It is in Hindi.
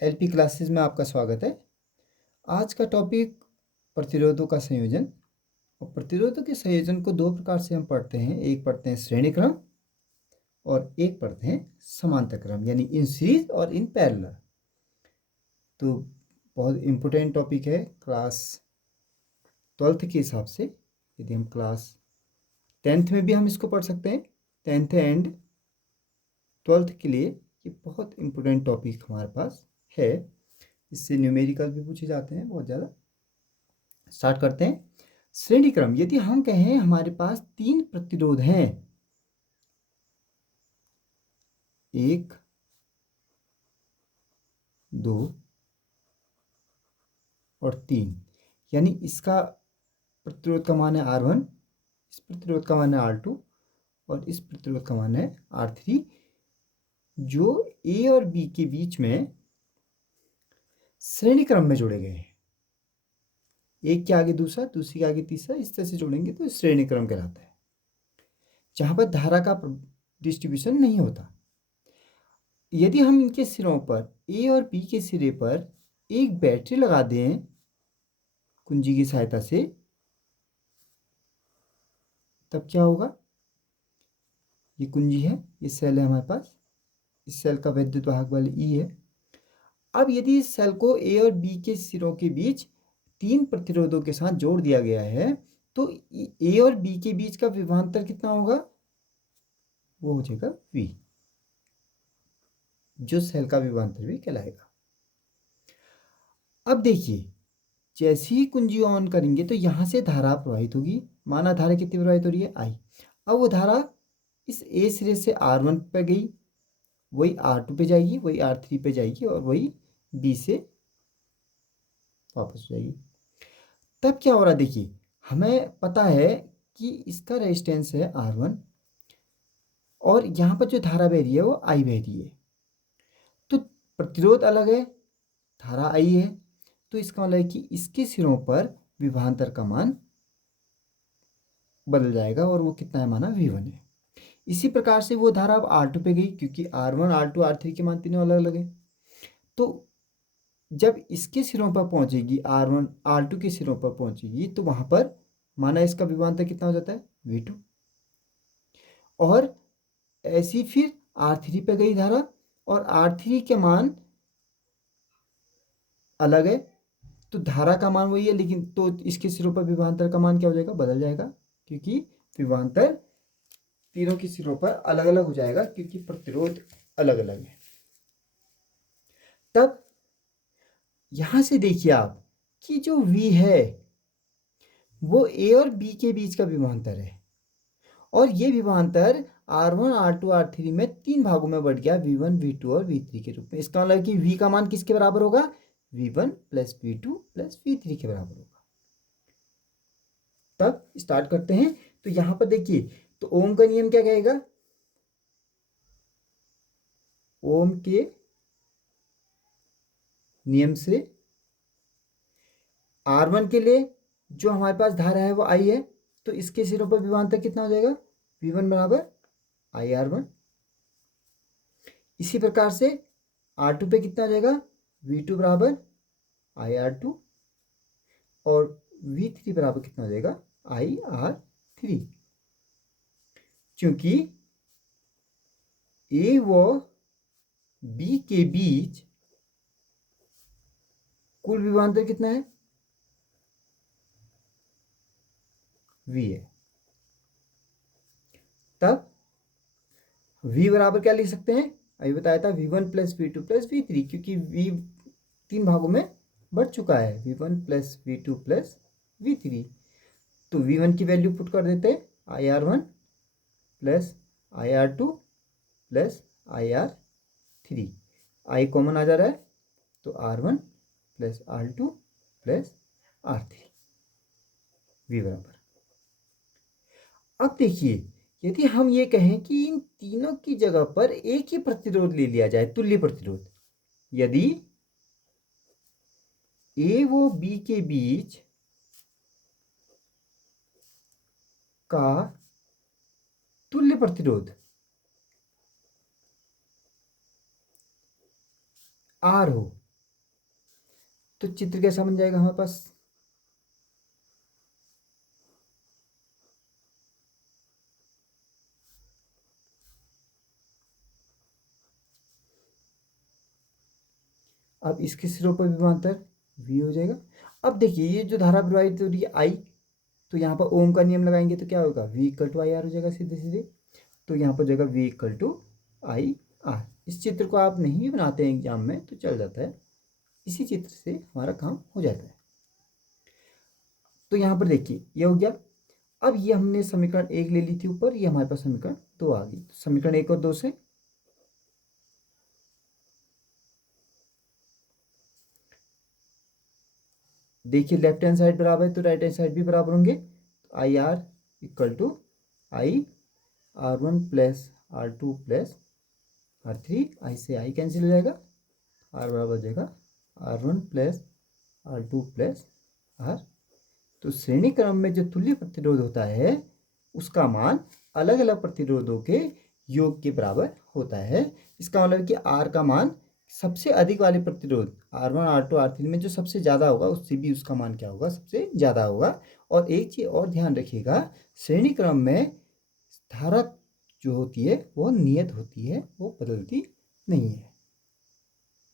एलपी क्लासेस में आपका स्वागत है। आज का टॉपिक प्रतिरोधों का संयोजन। और प्रतिरोधों के संयोजन को दो प्रकार से हम पढ़ते हैं, एक पढ़ते हैं श्रेणी क्रम और एक पढ़ते हैं समांतर क्रम, यानी इन सीरीज और इन पैरेलल। तो बहुत इम्पोर्टेंट टॉपिक है क्लास 12th के हिसाब से। यदि हम क्लास 10th में भी हम इसको पढ़ सकते हैं, 10th एंड 12th के लिए ये बहुत इम्पोर्टेंट टॉपिक हमारे पास है। इससे न्यूमेरिकल भी पूछे जाते हैं बहुत ज़्यादा। स्टार्ट करते हैं। श्रेणी क्रम, यदि हम कहें हमारे पास 3 प्रतिरोध हैं, 1, 2 और 3, यानी इसका प्रतिरोध का मान है R1, इस प्रतिरोध का मान है R2 और इस प्रतिरोध का मान है R3, जो A और B के बीच में श्रेणी क्रम में जोड़े गए हैं। एक के आगे दूसरा, दूसरे के आगे तीसरा, इस तरह से जोड़ेंगे तो श्रेणी क्रम कहलाता है, जहां पर धारा का डिस्ट्रीब्यूशन नहीं होता। यदि हम इनके सिरों पर ए और बी के सिरे पर एक बैटरी लगा दें कुंजी की सहायता से, तब क्या होगा? ये कुंजी है, ये सेल है हमारे पास, इस सेल का विद्युत वाहक बल ई है। अब यदि इस सेल को ए और बी के सिरों के बीच 3 प्रतिरोधों के साथ जोड़ दिया गया है, तो ए और बी के बीच का विभवांतर कितना होगा? वो हो जाएगा V, जो सेल का विभवांतर भी कहलाएगा। अब देखिए, जैसे ही कुंजी ऑन करेंगे तो यहाँ से धारा प्रवाहित होगी। माना धारा कितनी प्रवाहित हो रही है? I। अब वो धारा इस A सिरे से R1 पे गई, वही R2 पे जाएगी, वही R3 पे जाएगी और वही B से वापस हो जाएगी। तब क्या हो रहा है? देखिए, हमें पता है कि इसका रेजिस्टेंस है R1 और यहाँ पर जो धारा बह रही है वो I बह रही है। तो प्रतिरोध अलग है, धारा I है, तो इसका मतलब है कि इसके सिरों पर विभवांतर का मान बदल जाएगा और वो कितना है? माना V1 है। इसी प्रकार से वो धारा अब R2 पे गई, क्योंकि R1, R2, R3 के मान तीनों अलग अलग है। तो जब इसके सिरों पर पहुंचेगी, R1, R2 के सिरों पर पहुंचेगी, तो वहां पर माना इसका विभवांतर कितना हो जाता है? V2। और ऐसी फिर R3 पे गई धारा और R3 के मान अलग है, तो धारा का मान वही है, लेकिन तो इसके सिरों पर विभवांतर का मान क्या हो जाएगा? बदल जाएगा, क्योंकि विभवांतर तीनों के सिरों पर अलग अलग हो जाएगा, क्योंकि प्रतिरोध अलग अलग है। तब यहां से देखिए आप कि जो V है वो A और B के बीच का विभवांतर है, और ये विभवांतर R1, R2, R3 में 3 भागों में बढ़ गया, V1, V2 और V3 के रूप में। इसका मतलब कि V का मान किसके बराबर होगा? V1 plus V2 plus V3 के बराबर होगा। तब स्टार्ट करते हैं। तो यहां पर देखिए, तो ओम का नियम क्या कहेगा? ओम के नियम से R1 के लिए जो हमारे पास धारा है वो I है, तो इसके सिरों पर विभवांतर कितना हो जाएगा? V1 बराबर IR1। इसी प्रकार से R2 पे कितना हो जाएगा? V2 बराबर IR2 और V3 बराबर कितना हो जाएगा? IR3। क्योंकि A व B के बीच कुल विभवांतर कितना है? V है। तब V बराबर क्या लिख सकते हैं? अभी बताया था V1 plus V2 plus V3, क्योंकि V 3 भागों में बढ़ चुका है, V1 plus V2 plus V3। तो V1 की वैल्यू पुट कर देते हैं, IR1 plus IR2 plus IR3। I common आ जा रहा है, तो R1 plus R2 plus R3 V बराबर। अब देखिए, यदि हम ये कहें कि इन तीनों की जगह पर एक ही प्रतिरोध ले लिया जाए, तुल्य प्रतिरोध, यदि A व B के बीच का तुल्य प्रतिरोध R हो, तो चित्र कैसा बन जाएगा हमारे पास? अब इसके सिरों पर विभवांतर V हो जाएगा। अब देखिए ये जो धारा प्रवाहित हो रही है I, तो यहाँ पर ओम का नियम लगाएंगे तो क्या होगा? V equal to I R हो जाएगा सीधे सीधे। तो यहाँ पर हो जाएगा V equal to I R. इस चित्र को आप नहीं भी बनाते हैं एग्जाम में तो चल जाता है, इसी चित्र से हमारा काम हो जाता है। तो यहाँ पर देखिए ये हो गया। अब ये हमने समीकरण 1 ले ली थी ऊपर, ये हमारे पास समीकरण 2 आ गई। तो समीकरण 1 और 2 से देखिए लेफ्ट हैंड साइड बराबर है तो राइट हैंड साइड भी बराबर होंगे। तो I R equal to I R one plus R two plus R three. I से आई कैंसिल हो जाएगा, आर बराबर हो जाएगा R one plus R two plus R. तो श्रेणी क्रम में जो तुल्य प्रतिरोध होता है उसका मान अलग अलग प्रतिरोधों के योग के बराबर होता है। इसका मतलब कि आर का मान सबसे अधिक वाले प्रतिरोध R1 R2 R3 में जो सबसे ज़्यादा होगा उससे भी उसका मान क्या होगा? सबसे ज़्यादा होगा। और एक चीज़ और ध्यान रखिएगा, श्रेणी क्रम में धारा जो होती है वो नियत होती है, वो बदलती नहीं है।